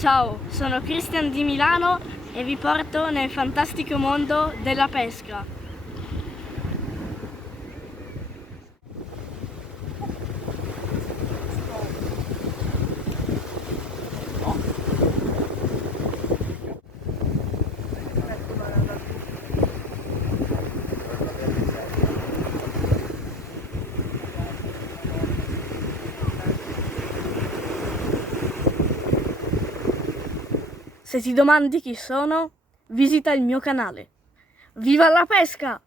Ciao, sono Christian di Milano e vi porto nel fantastico mondo della pesca. Se ti domandi chi sono, visita il mio canale. Viva la pesca!